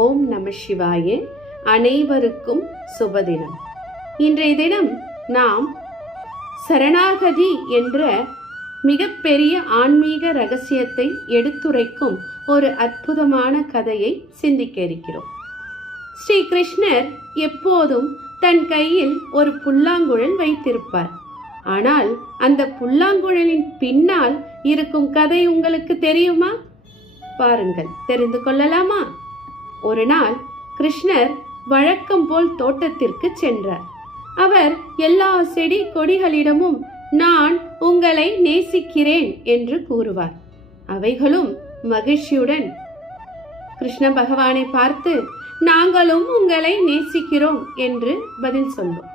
ஓம் நம சிவாய. அனைவருக்கும் சுபதினம். இன்றைய தினம் நாம் சரணாகதி என்ற மிகப்பெரிய ஆன்மீக ரகசியத்தை எடுத்துரைக்கும் ஒரு அற்புதமான கதையை சிந்திக்க இருக்கிறோம். ஸ்ரீ கிருஷ்ணர் எப்போதும் தன் கையில் ஒரு புல்லாங்குழல் வைத்திருப்பார். ஆனால் அந்த புல்லாங்குழலின் பின்னால் இருக்கும் கதை உங்களுக்கு தெரியுமா? பாருங்கள், தெரிந்து கொள்ளலாமா? ஒரு நாள் கிருஷ்ணர் வழக்கம் போல் தோட்டத்திற்கு சென்றார். அவர் எல்லா செடி கொடிகளிடமும் நான் உங்களை நேசிக்கிறேன் என்று கூறுவார். அவைகளும் மகிழ்ச்சியுடன் கிருஷ்ண பகவானை பார்த்து நாங்களும் உங்களை நேசிக்கிறோம் என்று பதில் சொல்லும்.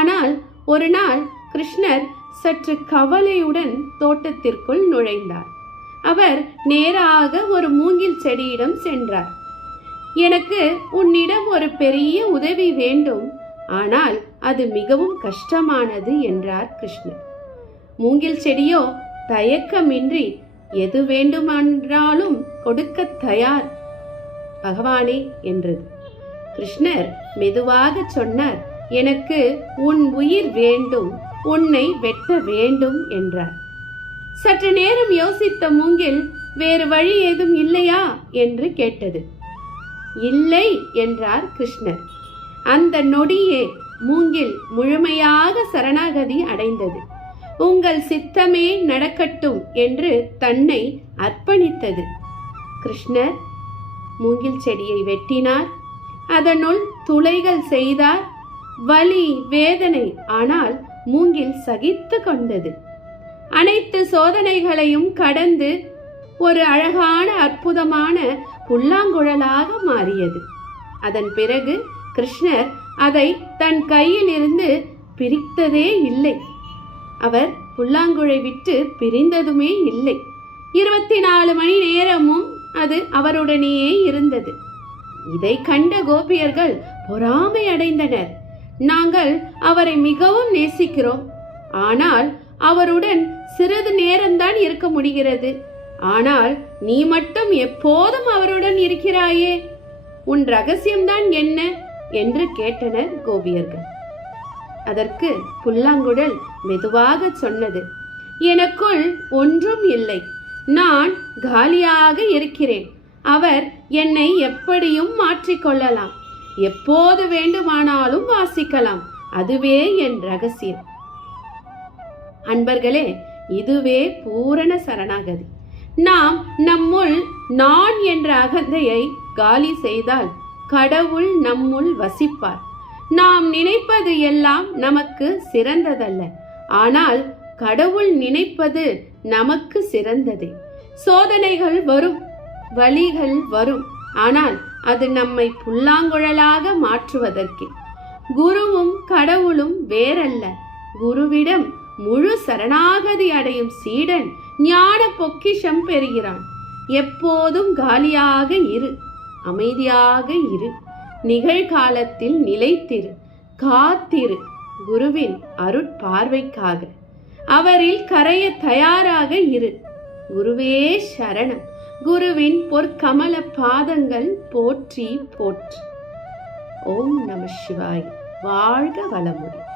ஆனால் ஒரு நாள் கிருஷ்ணர் சற்று கவலையுடன் தோட்டத்திற்குள் நுழைந்தார். அவர் நேராக ஒரு மூங்கில் செடியிடம் சென்றார். எனக்கு உன்னிடம் ஒரு பெரிய உதவி வேண்டும், ஆனால் அது மிகவும் கஷ்டமானது என்றார் கிருஷ்ணர். மூங்கில் செடியோ தயக்கமின்றி எது வேண்டுமென்றாலும் கொடுக்க தயார் பகவானே என்றது. கிருஷ்ணர் மெதுவாக சொன்னார், எனக்கு உன் உயிர் வேண்டும், உன்னை வெட்ட வேண்டும் என்றார். சற்று நேரம் யோசித்த மூங்கில் வேறு வழி ஏதும் இல்லையா என்று கேட்டது. இல்லை என்றார் கிருஷ்ணர். அந்த நொடியே மூங்கில் முழுமையாக சரணாகதி அடைந்தது. உங்கள் சித்தமே நடக்கட்டும் என்று தன்னை அர்ப்பணித்தது. கிருஷ்ணர் மூங்கில் செடியை வெட்டினார். அதனுள் துளைகள் செய்தார். வலி, வேதனை, ஆனால் மூங்கில் சகித்து கொண்டது. அனைத்து சோதனைகளையும் கடந்து ஒரு அழகான அற்புதமான புல்லாங்குழலாக மாறியது. அதன் பிறகு கிருஷ்ணர் அதை தன் கையில் இருந்து பிரித்ததே இல்லை. அவர் புல்லாங்குழலை விட்டு பிரிந்ததுமே இல்லை. 24 மணி நேரமும் அது அவருடனேயே இருந்தது. இதை கண்ட கோபியர்கள் பொறாமை அடைந்தனர். நாங்கள் அவரை மிகவும் நேசிக்கிறோம், ஆனால் அவருடன் சிறிது நேரம்தான் இருக்க முடிகிறது. ஆனால் நீ மட்டும் எப்போதும் அவருடன் இருக்கிறாயே, உன் ரகசியம்தான் என்ன என்று கேட்டனர் கோபியர்கள். அதற்கு புல்லாங்குழல் மெதுவாக சொன்னது, எனக்குள் ஒன்றும் இல்லை, நான் காலியாக இருக்கிறேன். அவர் என்னை எப்படியும் மாற்றிக்கொள்ளலாம், எப்போது வேண்டுமானாலும் வாசிக்கலாம், அதுவே என் ரகசியம். அன்பர்களே, இதுவே பூரண சரணாகதி. நாம் நம்முள் நான் என்ற அகந்தையை காலி செய்தால் கடவுள் நம்முள் வசிப்பார். நாம் நினைப்பது எல்லாம் நமக்கு சிறந்ததல்ல, ஆனால் கடவுள் நினைப்பது நமக்கு சிறந்ததே. சோதனைகள் வரும், வலிகள் வரும், ஆனால் அது நம்மை புல்லாங்குழலாக மாற்றுவதற்கு. குருவும் கடவுளும் வேறல்ல. குருவிடம் முழு சரணாகதி அடையும் சீடன் ஞான பொக்கிஷம் பெறுகிறான். எப்போதும் காலியாக இரு, அமைதியாக இரு, நிகழ்காலத்தில் நிலைத்திரு, காத்திரு, குருவின் அருட்பார்வைக்காக. அவரில் கரைய தயாராக இரு. குருவே சரணம். குருவின் பொற்கமல பாதங்கள் போற்றி போற்றி. ஓம் நம சிவாய. வாழ்க வளமுடன்.